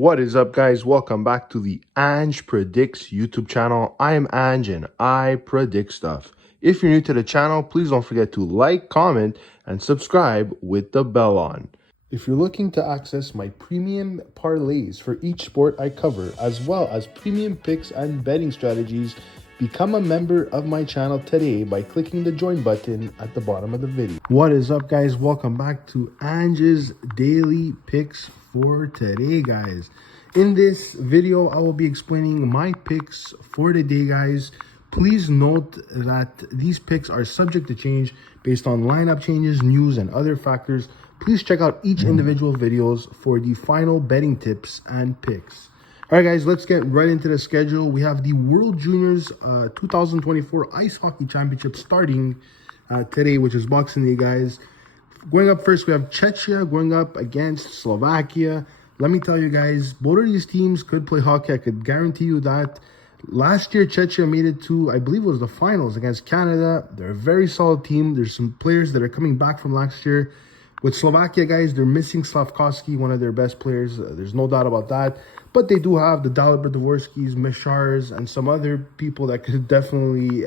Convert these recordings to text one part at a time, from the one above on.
What is up, guys? Welcome back to the Ange Predicts YouTube channel. I am Ange and I predict stuff. If you're new to the channel, please don't forget to like, comment, and subscribe with the bell on. If you're looking to access my premium parlays for each sport I cover, as well as premium picks and betting strategies, become a member of my channel today by clicking the join button at the bottom of the video. What is up, guys? Welcome back to Ange's Daily Picks for today, guys. In this video, I will be explaining my picks for the day, guys. Please note that these picks are subject to change based on lineup changes, news, and other factors. Please check out each individual videos for the final betting tips and picks. All right, guys, let's get right into the schedule. We have the World Juniors 2024 Ice Hockey Championship starting today, which is Boxing Day, guys. Going up first, we have Czechia going up against Slovakia. Let me tell you guys, both of these teams could play hockey. I could guarantee you that. Last year, Czechia made it to, I believe it was the finals against Canada. They're a very solid team. There's some players that are coming back from last year. With Slovakia, guys, they're missing Slavkovsky, one of their best players. There's no doubt about that. But they do have the Dalibor Dvorskys, Mishars, and some other people that could definitely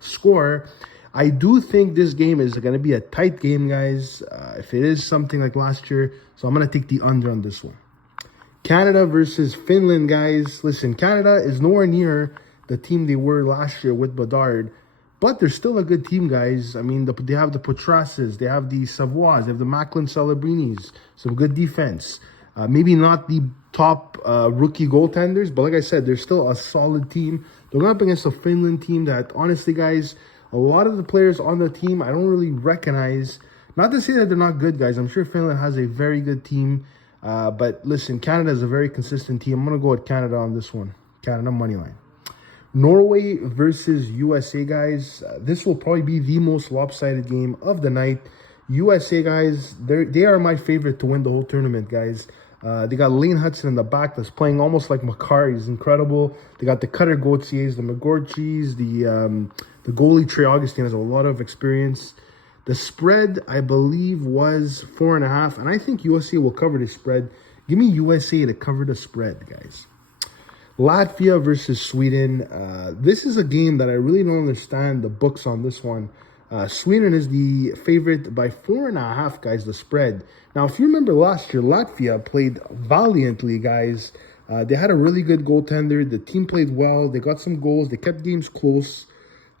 score. I do think this game is going to be a tight game, guys, if it is something like last year. So I'm going to take the under on this one. Canada versus Finland, guys. Listen, Canada is nowhere near the team they were last year with Bedard. But they're still a good team, guys. I mean, they have the Potrases, they have the Savoys, they have the Macklin Celebrinis, some good defense. Maybe not the top rookie goaltenders, but like I said, they're still a solid team. They're going up against a Finland team that, honestly, guys, a lot of the players on the team I don't really recognize. Not to say that they're not good, guys. I'm sure Finland has a very good team. But listen, Canada is a very consistent team. I'm going to go with Canada on this one. Canada money line. Norway versus USA, guys. This will probably be the most lopsided game of the night. USA, guys, they are my favorite to win the whole tournament, guys. They got Lane Hudson in the back that's playing almost like Makar. He's incredible. They got the Cutter Gauthiers, the McGorchys, the goalie Trey Augustine has a lot of experience. The spread, I believe, was 4.5, and I think USA will cover the spread. Give me USA to cover the spread, guys. Latvia versus Sweden. This is a game that I really don't understand the books on this one. Sweden is the favorite by 4.5, guys, the spread. Now, if you remember last year, Latvia played valiantly, guys. They had a really good goaltender. The team played well. They got some goals. They kept games close.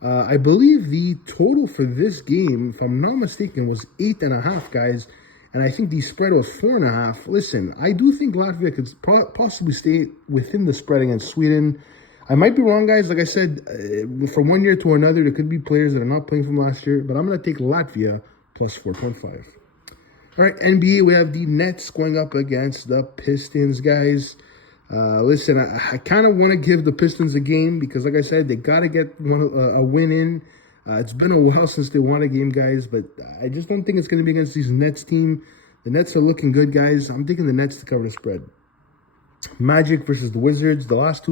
I believe the total for this game, if I'm not mistaken, was 8.5, guys. And I think the spread was 4.5. Listen, I do think Latvia could possibly stay within the spread against Sweden. I might be wrong, guys. Like I said, from one year to another, there could be players that are not playing from last year. But I'm going to take Latvia plus 4.5. All right, NBA, we have the Nets going up against the Pistons, guys. Listen, I kind of want to give the Pistons a game because, like I said, they got to get a win in. It's been a while since they won a game, guys, but I just don't think it's going to be against these Nets team. The Nets are looking good, guys. I'm taking the Nets to cover the spread. Magic versus the Wizards. The last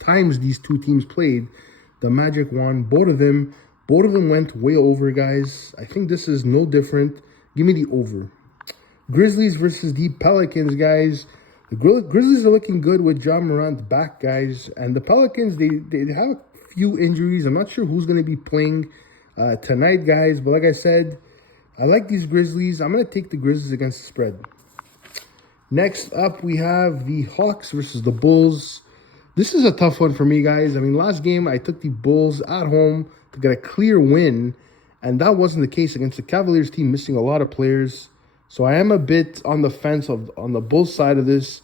times these two teams played, the Magic won. Both of them went way over, guys. I think this is no different. Give me the over. Grizzlies versus the Pelicans, guys. The Grizzlies are looking good with Ja Morant back, guys. And the Pelicans, they have a few injuries. I'm not sure who's going to be playing tonight, guys. But like I said, I like these Grizzlies. I'm going to take the Grizzlies against the spread. Next up, we have the Hawks versus the Bulls. This is a tough one for me, guys. I mean, last game, I took the Bulls at home to get a clear win. And that wasn't the case against the Cavaliers team, missing a lot of players. So I am a bit on the fence on the Bulls side of this.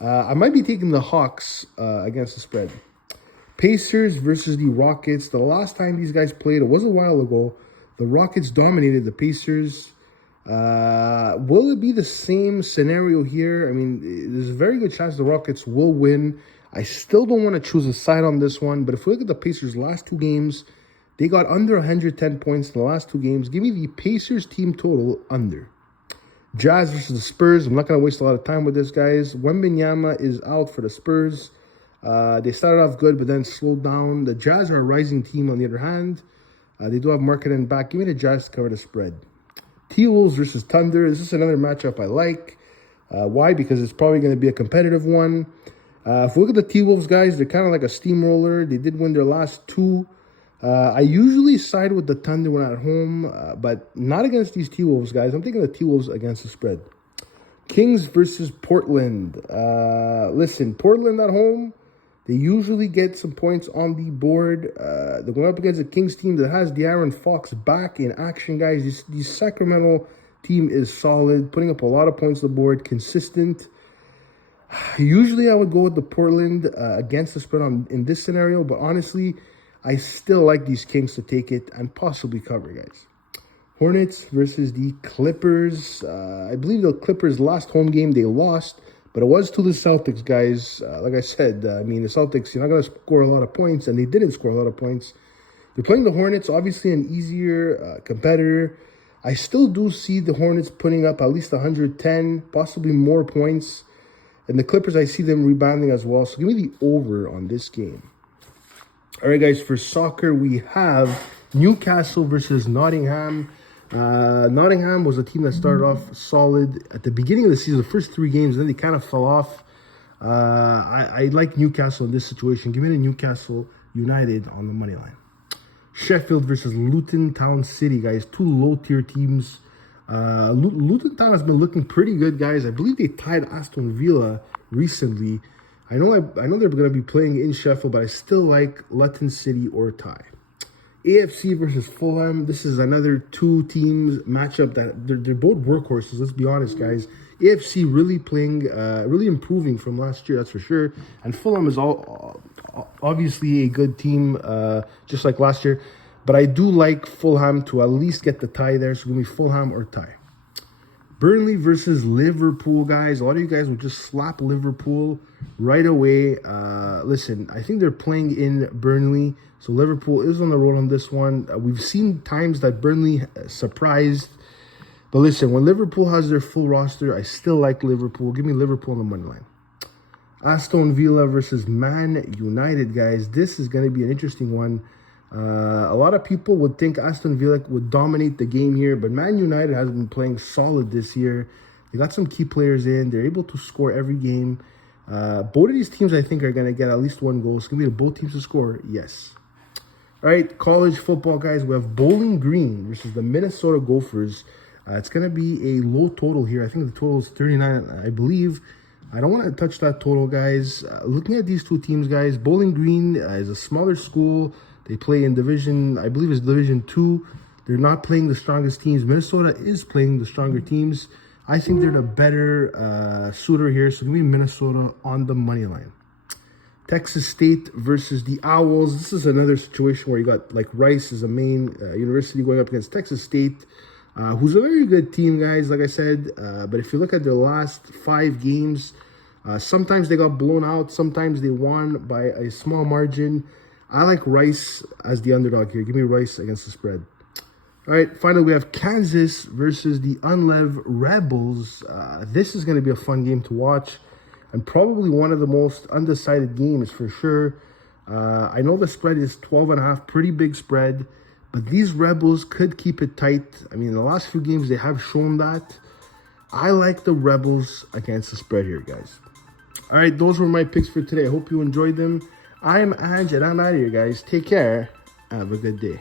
I might be taking the Hawks against the spread. Pacers versus the Rockets. The last time these guys played, it was a while ago. The Rockets dominated the Pacers. Will it be the same scenario here? I mean, there's a very good chance the Rockets will win. I still don't want to choose a side on this one. But if we look at the Pacers' last two games, they got under 110 points in the last two games. Give me the Pacers team total under. Jazz versus the Spurs. I'm not going to waste a lot of time with this, guys. Wembanyama is out for the Spurs. They started off good, but then slowed down. The Jazz are a rising team on the other hand. They do have Markkanen back. Give me the Jazz to cover the spread. T-Wolves versus Thunder. This is another matchup I like. Why? Because it's probably going to be a competitive one. If we look at the T-Wolves, guys, they're kind of like a steamroller. They did win their last two. I usually side with the Thunder when at home, but not against these T-Wolves, guys. I'm thinking the T-Wolves against the spread. Kings versus Portland. Listen, Portland at home, they usually get some points on the board. They're going up against a Kings team that has De'Aaron Fox back in action, guys. This Sacramento team is solid, putting up a lot of points on the board, consistent. Usually I would go with the Portland against the spread in this scenario, but honestly, I still like these Kings to take it and possibly cover, guys. Hornets versus the Clippers. I believe the Clippers' last home game, they lost, but it was to the Celtics, guys. Like I said, the Celtics, you're not going to score a lot of points, and they didn't score a lot of points. They're playing the Hornets, obviously an easier competitor. I still do see the Hornets putting up at least 110, possibly more points. And the Clippers, I see them rebounding as well. So give me the over on this game. All right, guys, for soccer, we have Newcastle versus Nottingham. Nottingham was a team that started off solid at the beginning of the season, the first 3 games, then they kind of fell off. I like Newcastle in this situation. Give me the Newcastle United on the money line. Sheffield versus Luton Town City, guys. 2 low-tier teams. Luton Town has been looking pretty good, guys. I believe they tied Aston Villa recently. I know they're going to be playing in Sheffield, but I still like Luton City or tie. AFC versus Fulham. This is another 2 teams matchup that they're both workhorses. Let's be honest, guys. AFC really playing, really improving from last year, that's for sure. And Fulham is obviously a good team, just like last year. But I do like Fulham to at least get the tie there. So give me Fulham or tie. Burnley versus Liverpool, guys. A lot of you guys will just slap Liverpool right away. Listen, I think they're playing in Burnley. So Liverpool is on the road on this one. We've seen times that Burnley surprised. But listen, when Liverpool has their full roster, I still like Liverpool. Give me Liverpool on the money line. Aston Villa versus Man United, guys. This is going to be an interesting one. A lot of people would think Aston Villa would dominate the game here, but Man United has been playing solid this year. They got some key players in. They're able to score every game. Both of these teams, I think, are going to get at least 1 goal. It's going to be both teams to score, yes. All right, college football, guys. We have Bowling Green versus the Minnesota Gophers. It's going to be a low total here. I think the total is 39, I believe. I don't want to touch that total, guys. Looking at these 2 teams, guys, Bowling Green is a smaller school. They play in Division, I believe it's Division 2. They're not playing the strongest teams. Minnesota is playing the stronger teams. I think they're the better suitor here. So give me Minnesota on the money line. Texas State versus the Owls. This is another situation where you got like Rice is a main university going up against Texas State, who's a very good team, guys, like I said. But if you look at their last 5 games, sometimes they got blown out. Sometimes they won by a small margin. I like Rice as the underdog here. Give me Rice against the spread. All right, finally, we have Kansas versus the Unlev Rebels. This is going to be a fun game to watch and probably one of the most undecided games for sure. I know the spread is 12.5, pretty big spread, but these Rebels could keep it tight. I mean, in the last few games, they have shown that. I like the Rebels against the spread here, guys. All right, those were my picks for today. I hope you enjoyed them. I'm Ange, and I'm out of here, guys. Take care. Have a good day.